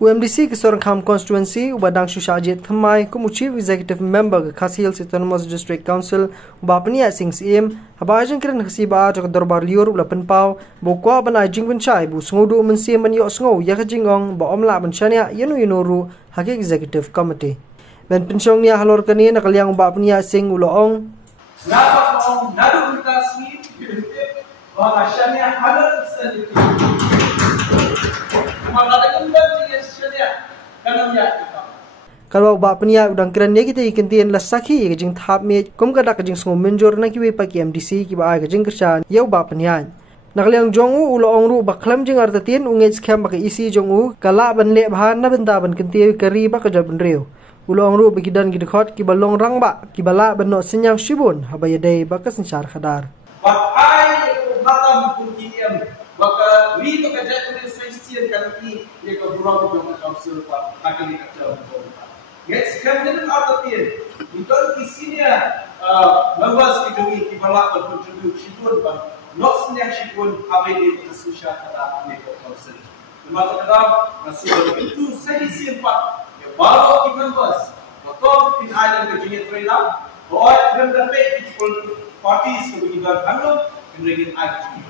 UMDC ke Sorangkham Constituency ubadang Syushajit Khmai kumu Chief Executive Member ke Khasi Hills Autonomous District Council ubapnia sing CM habajan kren khsiba jok dorbar liur ula penpau bokwa banai jing benchai bu sngodu mensi manyo sngo ya jingong ba omla benchania yenu yenoru hake Executive Committee ben pensiong nia halor kani nakaliang ubapnia sing uloong Napa ong nadu mutasi ba ashania halal sendiri kalau bak penia udang keren ni kita ikan tian lasaki ke jing thap me kum kada ke jing sngo menjor na kiwe pa ki MDC ki ba ke jing kersan yau bak penia nakliang jongu ulo ongru baklam jing arta tian ungej skam ba ke isi jongu kala ban le bhan na benta ban kentie kari ba ke jaban reu ulo ongru begidan gidkhot ki balong rang ba ki bala ban no senyang shibun habaya dei ba ke senchar khadar but I matam kunkiam baka wi to ka jatuh sesian kami ye ko burang jong council pa kakini kacau yes kemudian arta tian betul isinya members ki jongi ki bala ko contribute shibun ba not senya shibun habe di susah kata ni ko council mata kata nasul itu sesian pa ye balo ki members betul in island ke jinit trainer or from the pay parties ko gigan hanno in regin act